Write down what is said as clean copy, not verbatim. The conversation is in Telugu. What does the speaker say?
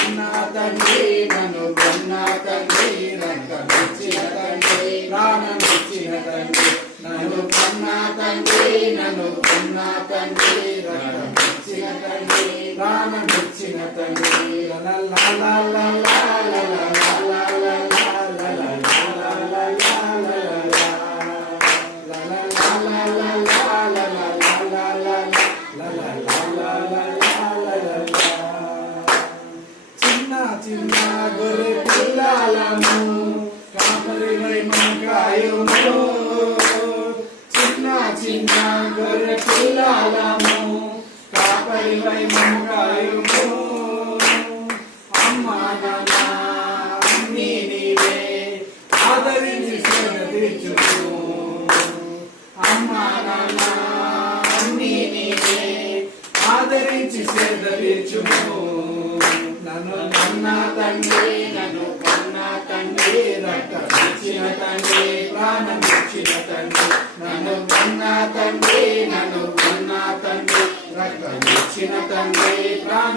కన్నా తండ్రి నన్ను కన్నా తండ్రి రక్తమిచ్చిన తండ్రి ప్రాణమిచ్చిన తండ్రి నన్ను కన్నా తండ్రి నన్ను కన్నా తండ్రి రక్తమిచ్చిన తండ్రి ప్రాణమిచ్చిన తండ్రి లా లా లా లా లా లా లా లా చిన్న గొర్రె పిల్లలను కాపరివై కాయుము చిన్న చిన్న గొర్రె పిల్లలను కాపరివై కాయుము అమ్మా నాన్న అన్నీ నీవే ఆదరించి సేద తీర్చుము అమ్మా నాన్న అన్నీ నీవే ఆదరించి సేద తీర్చుము నన్ను కన్నా తండ్రి నన్ను కన్నా తండ్రి రక్తమిచ్చిన తండ్రి ప్రాణమిచ్చిన తండ్రి నన్ను కన్నా తండ్రి నన్ను కన్నా తండ్రి రక్తమిచ్చిన తండ్రి ప్రాణ